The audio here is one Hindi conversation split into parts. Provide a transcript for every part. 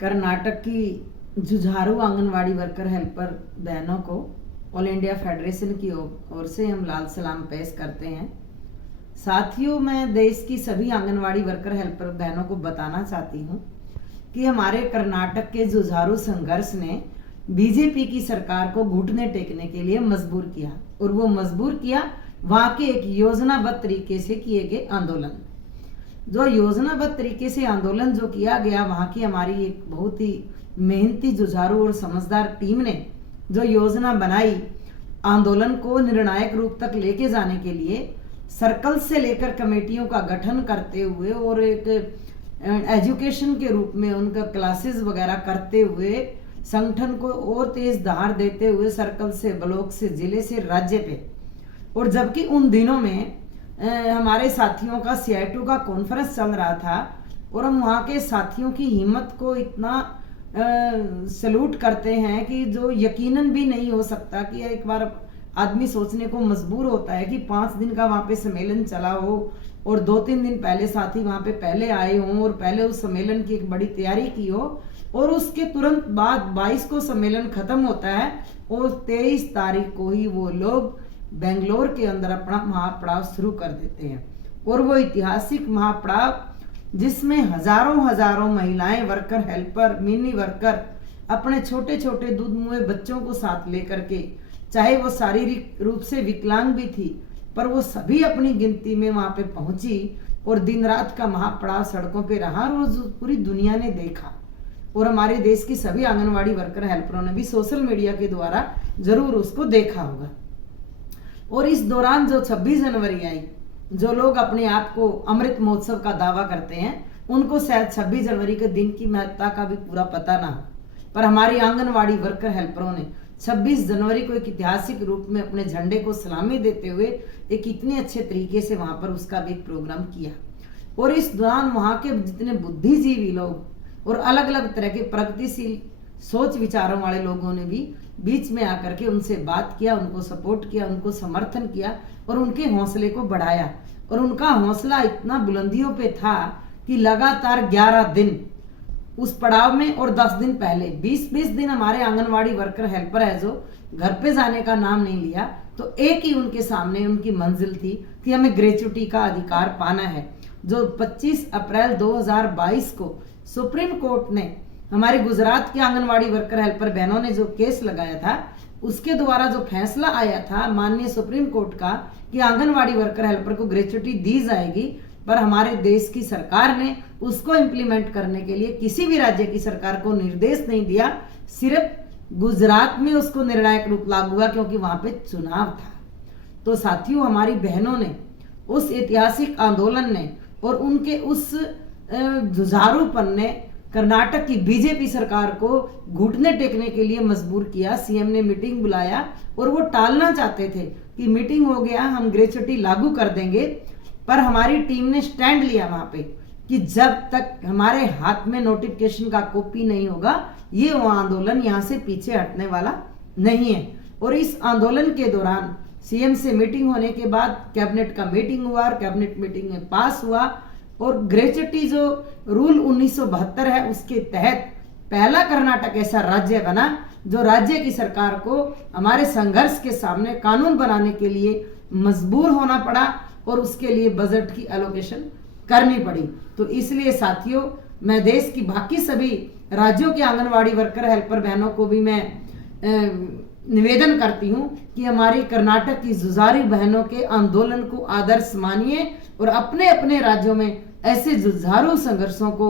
कर्नाटक की जुझारू आंगनवाड़ी वर्कर हेल्पर बहनों को ऑल इंडिया फेडरेशन की ओर से हम लाल सलाम पेश करते हैं। साथियों, मैं देश की सभी आंगनवाड़ी वर्कर हेल्पर बहनों को बताना चाहती हूँ कि हमारे कर्नाटक के जुझारू संघर्ष ने बीजेपी की सरकार को घुटने टेकने के लिए मजबूर किया, और वो मजबूर किया वहां के एक योजनाबद्ध तरीके से किए गए आंदोलन। जो योजनाबद्ध तरीके से आंदोलन जो किया गया, वहां की हमारी एक बहुत ही मेहनती, जुझारू और समझदार टीम ने जो योजना बनाई आंदोलन को निर्णायक रूप तक लेके जाने के लिए, सर्कल से लेकर कमेटियों का गठन करते हुए और एक एजुकेशन के रूप में उनका क्लासेस वगैरह करते हुए संगठन को और तेज धार देते हुए सर्कल से, ब्लॉक से, जिले से, राज्य पे। और जबकि उन दिनों में हमारे साथियों का CI2 का कॉन्फ्रेंस चल रहा था, और हम वहाँ के साथियों की हिम्मत को इतना सैल्यूट करते हैं कि जो यकीनन भी नहीं हो सकता कि एक बार आदमी सोचने को मजबूर होता है कि 5 दिन का वहाँ पे सम्मेलन चला हो और 2-3 दिन पहले साथी वहाँ पे पहले आए हों और पहले उस सम्मेलन की एक बड़ी तैयारी की हो, और उसके तुरंत बाद 22 को सम्मेलन खत्म होता है और 23 तारीख को ही वो लोग बेंगलोर के अंदर अपना महापड़ाव शुरू कर देते हैं। और वो ऐतिहासिक महापड़ाव जिसमें हजारों महिलाएं, वर्कर हेल्पर, मिनी वर्कर अपने छोटे छोटे दूध मुहे बच्चों को साथ लेकर के, चाहे वो शारीरिक रूप से विकलांग भी थी, पर वो सभी अपनी गिनती में वहां पे पहुंची और दिन रात का महापड़ाव सड़कों पे रहा और पूरी दुनिया ने देखा। और हमारे देश की सभी आंगनवाड़ी वर्कर हेल्परों ने भी सोशल मीडिया के द्वारा जरूर उसको देखा होगा। और इस दौरान जो 26 जनवरी आई, जो लोग अपने आप को अमृत महोत्सव का दावा करते हैं, उनको शायद 26 जनवरी के दिन की महत्ता का भी पूरा पता ना हो, पर हमारी आंगनवाड़ी वर्कर हेल्परों ने 26 जनवरी को एक ऐतिहासिक रूप में अपने झंडे को सलामी देते हुए एक इतने अच्छे तरीके से वहां पर उसका भी एक प्रोग्राम किया। और इस दौरान वहां के जितने बुद्धिजीवी लोग और अलग अलग तरह के प्रगतिशील सोच विचारों वाले लोगों ने भी बीच में आकर के उनसे बात किया, उनको सपोर्ट किया, उनको समर्थन किया और उनके हौसले को बढ़ाया। और उनका हौसला इतना बुलंदियों पे था कि लगातार 11 दिन उस पड़ाव में, और 10 दिन पहले 20-20 दिन हमारे आंगनवाड़ी वर्कर हेल्पर है जो घर पे जाने का नाम नहीं लिया, तो एक ही उनके सामने उनकी मंजिल थी कि हमें ग्रेच्युटी का अधिकार पाना है। जो 25 अप्रैल 2022 को सुप्रीम कोर्ट ने हमारे गुजरात के आंगनवाड़ी वर्कर हेल्पर बहनों ने जो केस लगाया था, उसके द्वारा जो फैसला आया था माननीय सुप्रीम कोर्ट का कि आंगनवाड़ी वर्कर हेल्पर को ग्रेच्युटी दी जाएगी, पर हमारे देश की सरकार ने उसको इम्प्लीमेंट करने के लिए किसी भी राज्य की सरकार को निर्देश नहीं दिया। सिर्फ गुजरात में उसको निर्णायक रूप लागू हुआ क्योंकि वहां पे चुनाव था। तो साथियों, हमारी बहनों ने उस ऐतिहासिक आंदोलन ने और उनके उस जुझारूपन ने कर्नाटक की बीजेपी सरकार को घुटने टेकने के लिए मजबूर किया। सीएम ने मीटिंग बुलाया और वो टालना चाहते थे कि मीटिंग हो गया, हम ग्रेच्युटी लागू कर देंगे, पर हमारी टीम ने स्टैंड लिया वहां पे कि जब तक हमारे हाथ में नोटिफिकेशन का कॉपी नहीं होगा, ये वो आंदोलन यहाँ से पीछे हटने वाला नहीं है। और इस आंदोलन के दौरान सीएम से मीटिंग होने के बाद कैबिनेट का मीटिंग हुआ और कैबिनेट मीटिंग में पास हुआ, और ग्रेच्युटी जो रूल 1972 है उसके तहत पहला कर्नाटक ऐसा राज्य बना जो राज्य की सरकार को हमारे संघर्ष के सामने कानून बनाने के लिए मजबूर होना पड़ा और उसके लिए बजट की एलोकेशन करनी पड़ी। तो इसलिए साथियों, मैं देश की बाकी सभी राज्यों के आंगनवाड़ी वर्कर हेल्पर बहनों को भी मैं निवेदन करती हूँ कि हमारी कर्नाटक की जुझारू बहनों के आंदोलन को आदर्श मानिए और अपने अपने राज्यों में ऐसे जुझारू संघर्षों को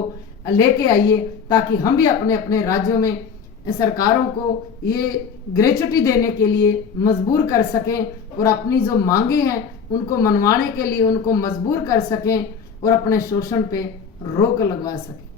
लेके आइए, ताकि हम भी अपने अपने राज्यों में सरकारों को ये ग्रेच्युटी देने के लिए मजबूर कर सकें और अपनी जो मांगे हैं उनको मनवाने के लिए उनको मजबूर कर सकें और अपने शोषण पे रोक लगवा सकें।